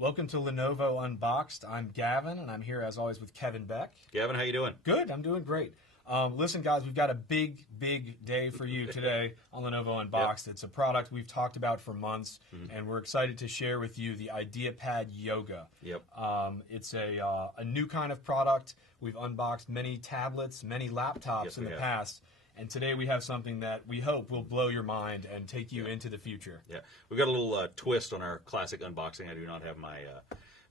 Welcome to Lenovo Unboxed. I'm Gavin, and I'm here as always with Kevin Beck. Gavin, how you doing? Good, I'm doing great. Listen, guys, we've got a big day for you today on Lenovo Unboxed. It's a product we've talked about for months, and we're excited to share with you the IdeaPad Yoga. It's a new kind of product. We've unboxed many tablets, many laptops in the past. And today we have something that we hope will blow your mind and take you into the future. Yeah, we've got a little twist on our classic unboxing. I do not have my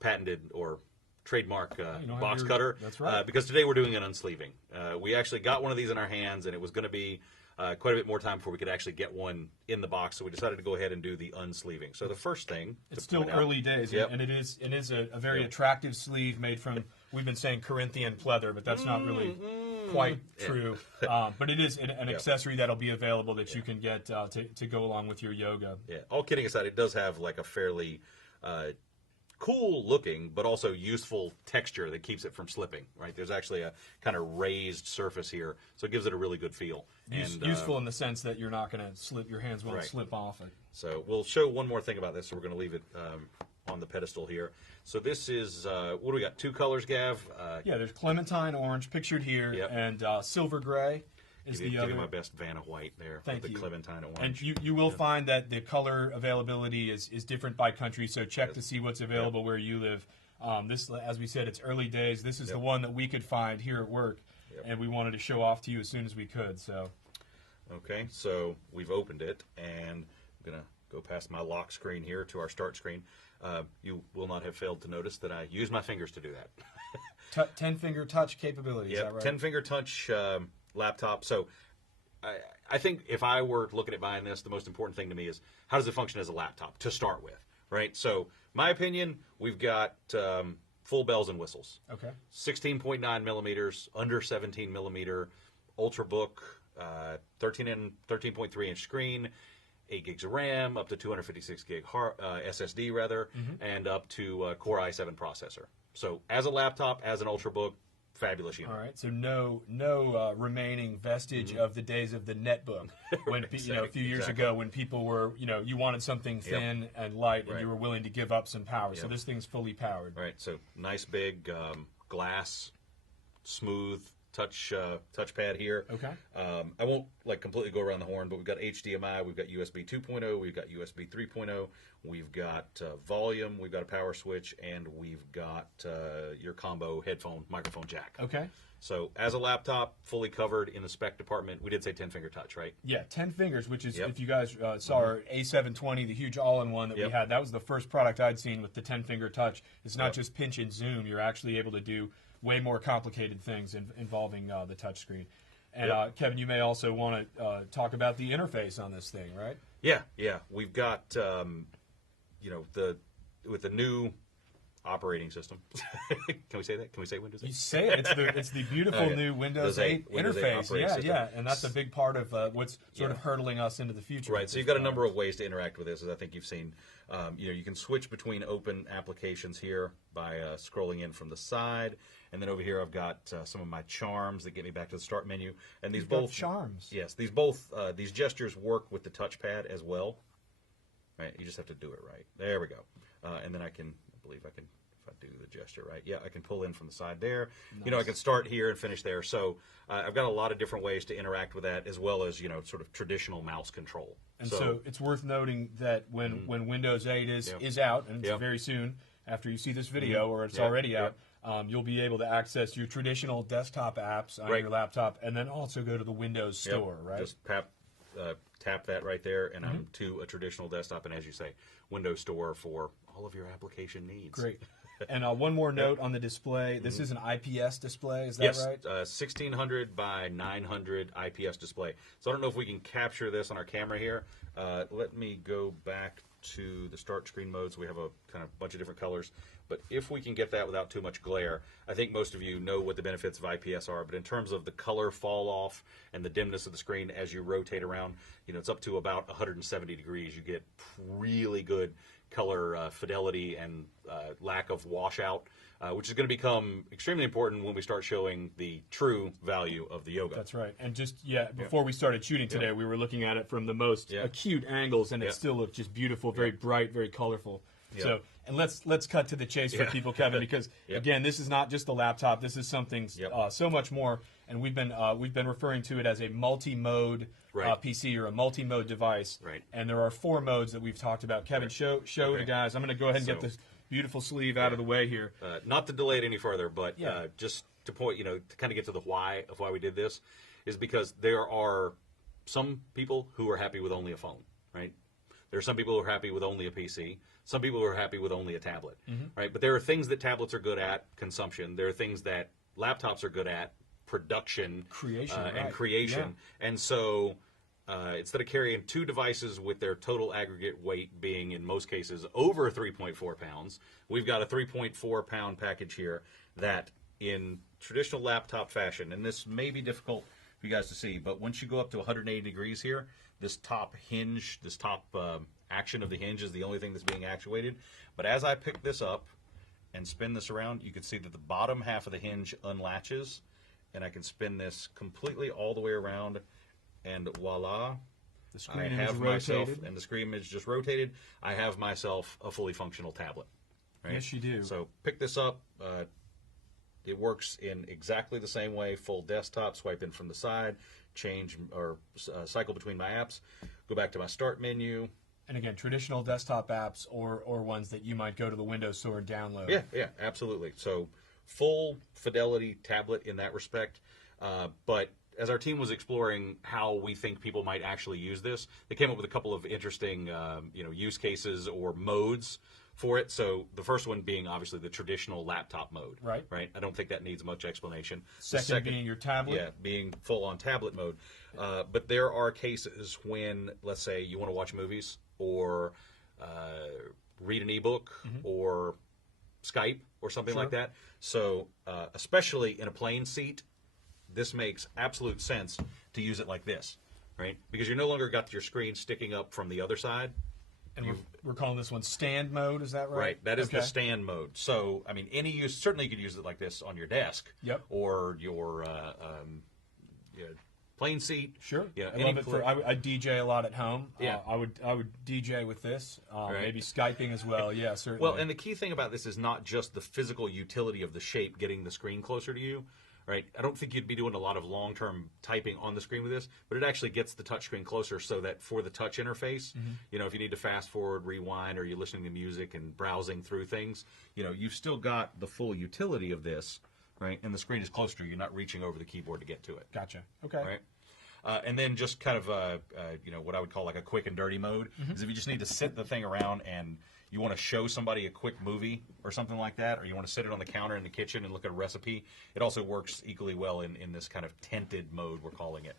patented or trademark box cutter. That's right. Because today we're doing an unsleeving. We actually got one of these in our hands, and it was going to be quite a bit more time before we could actually get one in the box. So we decided to go ahead and do the unsleeving. So the first thing, it's still early days, and it is a very attractive sleeve made from, we've been saying Corinthian pleather, but that's not really quite true. But it is an accessory that'll be available that you can get to go along with your yoga. Yeah. All kidding aside, it does have like a fairly cool looking but also useful texture that keeps it from slipping, right? There's actually a kind of raised surface here, so it gives it a really good feel. Useful in the sense that you're not going to slip, your hands won't slip off it. So we'll show one more thing about this, so we're going to leave it on the pedestal here. So this is, what do we got, two colors, Gav? Yeah, there's clementine orange pictured here, and silver gray is the other. Give you my best Vanna white there. Thank with you. The clementine orange. And you will find that the color availability is different by country, so check to see what's available where you live. This, as we said, it's early days. This is the one that we could find here at work, and we wanted to show off to you as soon as we could. So, okay, so we've opened it, and I'm going to go past my lock screen here to our start screen. You will not have failed to notice that I use my fingers to do that. 10-finger touch capability, is that right? 10-finger touch laptop. So I think if I were looking at buying this, the most important thing to me is how does it function as a laptop to start with, right? So my opinion, we've got full bells and whistles. Okay. 16.9 millimeters, under 17 millimeter, Ultrabook, 13.3 inch screen, 8 gigs of RAM, up to 256 gig SSD rather, and up to Core i7 processor. So as a laptop, as an Ultrabook, fabulous unit. All right, so no remaining vestige of the days of the netbook when a few years ago when people were you wanted something thin and light and you were willing to give up some power. So this thing's fully powered. Right. So nice big glass, smooth touchpad here. Okay. I won't completely go around the horn, but we've got HDMI, we've got USB 2.0, we've got USB 3.0, we've got volume, we've got a power switch, and we've got your combo headphone microphone jack. Okay. So as a laptop, fully covered in the spec department, we did say 10-finger touch, right? Yeah, 10 fingers, which is, if you guys saw our A720, the huge all-in-one that we had, that was the first product I'd seen with the 10-finger touch. It's not just pinch and zoom. You're actually able to do way more complicated things involving the touchscreen. And Kevin, you may also want to talk about the interface on this thing, right? Yeah. We've got, with the new operating system. Can we say that? Can we say Windows 8? You say it. It's the beautiful new Windows 8 interface. Yeah, and that's a big part of what's sort of hurtling us into the future. Right. So you've got a number of ways to interact with this, as I think you've seen. You can switch between open applications here by scrolling in from the side, and then over here I've got some of my charms that get me back to the start menu. And these both charms. Yes, these gestures work with the touchpad as well. Right. You just have to do it right. There we go. And then I believe I can, if I do the gesture right, I can pull in from the side there. Nice. I can start here and finish there. So I've got a lot of different ways to interact with that, as well as sort of traditional mouse control. And so it's worth noting that when Windows 8 is out, and it's very soon after you see this video, or it's already out, you'll be able to access your traditional desktop apps on your laptop, and then also go to the Windows Store, right? Just tap that right there, and I'm to a traditional desktop, and as you say, Windows Store for all of your application needs. Great. And one more note on the display. This is an IPS display, is that right? Yes, 1600 by 900 IPS display. So I don't know if we can capture this on our camera here. Let me go back to the start screen mode, so we have a kind of bunch of different colors. But if we can get that without too much glare, I think most of you know what the benefits of IPS are. But in terms of the color fall off and the dimness of the screen as you rotate around, it's up to about 170 degrees. You get really good color fidelity and lack of washout, which is going to become extremely important when we start showing the true value of the yoga. That's right. And just, before we started shooting today, we were looking at it from the most acute angles, and it still looked just beautiful, very bright, very colorful. Yep. So, and let's cut to the chase for people, Kevin, because again, this is not just the laptop. This is something so much more. And we've been referring to it as a multi-mode PC or a multi-mode device. Right. And there are 4 modes that we've talked about. Kevin, show the guys. I'm going to go ahead and get this beautiful sleeve out of the way here. Not to delay it any further, but just to point, to kind of get to the why of why we did this, is because there are some people who are happy with only a phone, right? There are some people who are happy with only a PC. Some people who are happy with only a tablet, right? But there are things that tablets are good at, consumption. There are things that laptops are good at, production, creation, and creation. Yeah. And so instead of carrying 2 devices with their total aggregate weight being, in most cases, over 3.4 pounds, we've got a 3.4 pound package here that, in traditional laptop fashion, and this may be difficult for you guys to see, but once you go up to 180 degrees here, this top hinge, this top action of the hinge is the only thing that's being actuated. But as I pick this up and spin this around, you can see that the bottom half of the hinge unlatches, and I can spin this completely all the way around, and voila, the screen image rotated. And the screen image just rotated. I have myself a fully functional tablet. Right? Yes, you do. So pick this up. It works in exactly the same way. Full desktop, swipe in from the side, change or cycle between my apps, go back to my start menu. And again, traditional desktop apps or ones that you might go to the Windows Store and download. Yeah, absolutely. So full fidelity tablet in that respect. But as our team was exploring how we think people might actually use this, they came up with a couple of interesting use cases or modes for it. So the first one being obviously the traditional laptop mode. Right. I don't think that needs much explanation. Second being your tablet. Yeah, being full on tablet mode. But there are cases when, let's say, you want to watch movies or read an ebook or Skype or something like that. So especially in a plane seat, this makes absolute sense to use it like this, right? Because you no longer got your screen sticking up from the other side. And we're calling this one stand mode, is that right? Right, that is the stand mode. So, I mean, certainly you could use it like this on your desk. Yep. Or your plane seat. Sure. Yeah, I love it I DJ a lot at home. Yeah. I would DJ with this, maybe Skyping as well. Yeah, certainly. Well, and the key thing about this is not just the physical utility of the shape getting the screen closer to you. Right, I don't think you'd be doing a lot of long-term typing on the screen with this, but it actually gets the touchscreen closer so that for the touch interface, if you need to fast forward, rewind, or you're listening to music and browsing through things, you've still got the full utility of this, right? And the screen is closer to you. You're not reaching over the keyboard to get to it. Gotcha. Okay. Right. And then just kind of what I would call like a quick and dirty mode is if you just need to sit the thing around and you want to show somebody a quick movie or something like that, or you want to sit it on the counter in the kitchen and look at a recipe, it also works equally well in this kind of tented mode, we're calling it.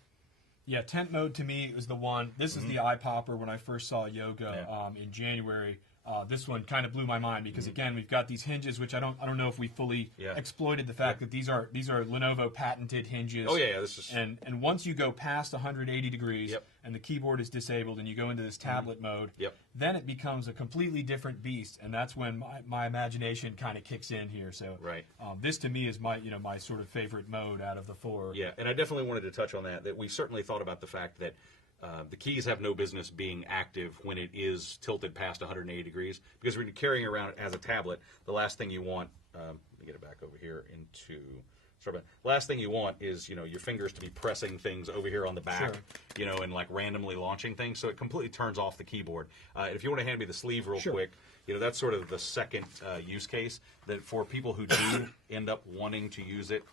Yeah, tent mode to me is the one. This is the eye popper when I first saw Yoga in January. This one kind of blew my mind because again we've got these hinges, which I don't know if we fully exploited the fact that these are Lenovo patented hinges. Oh yeah, this is and once you go past 180 degrees and the keyboard is disabled and you go into this tablet mode, then it becomes a completely different beast, and that's when my imagination kind of kicks in here. So this to me is my my sort of favorite mode out of the 4. Yeah, and I definitely wanted to touch on that we certainly thought about the fact that the keys have no business being active when it is tilted past 180 degrees, because when you're carrying around it as a tablet, the last thing you want, let me get it back over here into, sorry about that. Last thing you want is, your fingers to be pressing things over here on the back, and like randomly launching things, so it completely turns off the keyboard. If you want to hand me the sleeve real quick, that's sort of the second use case, that for people who do end up wanting to use it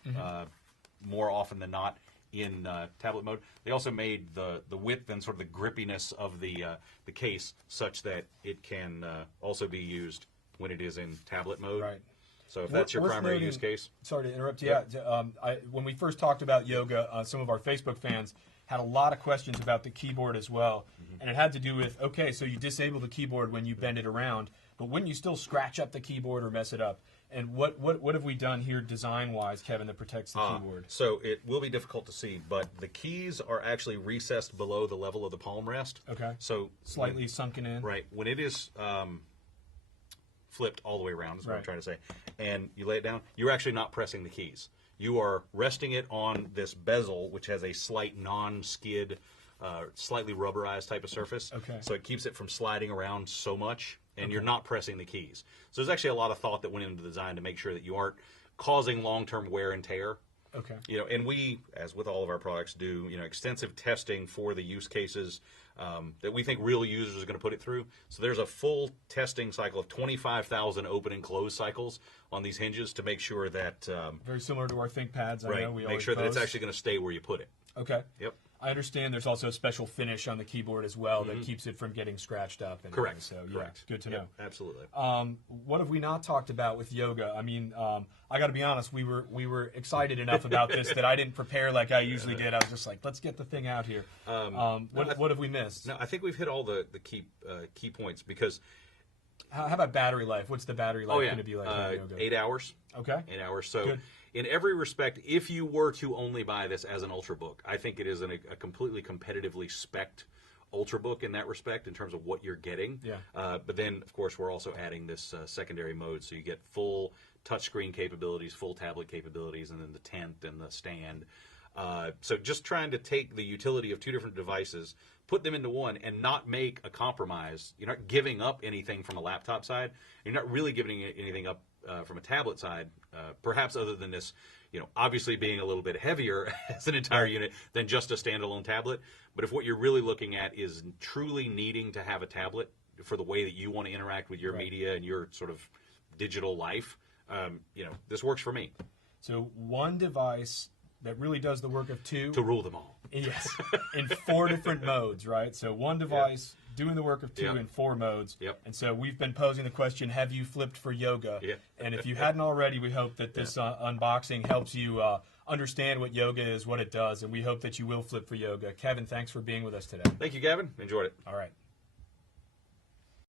more often than not, in tablet mode. They also made the width and sort of the grippiness of the case such that it can also be used when it is in tablet mode. Right. So if that's your primary use case. Sorry to interrupt you. When we first talked about Yoga, some of our Facebook fans had a lot of questions about the keyboard as well. And it had to do with, okay, so you disable the keyboard when you bend it around, but wouldn't you still scratch up the keyboard or mess it up? And what have we done here design-wise, Kevin, that protects the keyboard? So it will be difficult to see, but the keys are actually recessed below the level of the palm rest. Okay. So slightly sunken in. Right. When it is flipped all the way around, is what I'm trying to say, and you lay it down, you're actually not pressing the keys. You are resting it on this bezel, which has a slight non-skid, slightly rubberized type of surface. Okay. So it keeps it from sliding around so much. and you're not pressing the keys. So there's actually a lot of thought that went into the design to make sure that you aren't causing long-term wear and tear. Okay. And we, as with all of our products, do extensive testing for the use cases that we think real users are going to put it through. So there's a full testing cycle of 25,000 open and close cycles on these hinges to make sure that very similar to our ThinkPads. right. I know we make sure that it's actually going to stay where you put it. Okay. Yep. I understand there's also a special finish on the keyboard as well that keeps it from getting scratched up. And Correct. So Correct. good to Yep, know. Absolutely. What have we not talked about with yoga? I mean, I got to be honest. We were excited enough about this that I didn't prepare like I usually did. I was just like, let's get the thing out here. What have we missed? No, I think we've hit all the key points because. How about battery life? What's the battery life going to be like? On yoga? 8 hours. Okay. 8 hours. So. Good. In every respect, if you were to only buy this as an Ultrabook, I think it is a completely competitively spec'd Ultrabook in that respect in terms of what you're getting. Yeah. But then, of course, we're also adding this secondary mode, so you get full touchscreen capabilities, full tablet capabilities, and then the tent and the stand. So just trying to take the utility of two different devices, put them into one, and not make a compromise. You're not giving up anything from a laptop side. You're not really giving anything up from a tablet side, perhaps other than this, obviously being a little bit heavier as an entire unit than just a standalone tablet. But if what you're really looking at is truly needing to have a tablet for the way that you want to interact with your media and your sort of digital life, this works for me. So one device that really does the work of two. To rule them all. Yes, in 4 different modes, right? So one device doing the work of 2 in 4 modes. Yep. And so we've been posing the question, have you flipped for yoga? Yeah. And if you hadn't already, we hope that this unboxing helps you understand what yoga is, what it does, and we hope that you will flip for yoga. Kevin, thanks for being with us today. Thank you, Gavin. Enjoyed it. All right.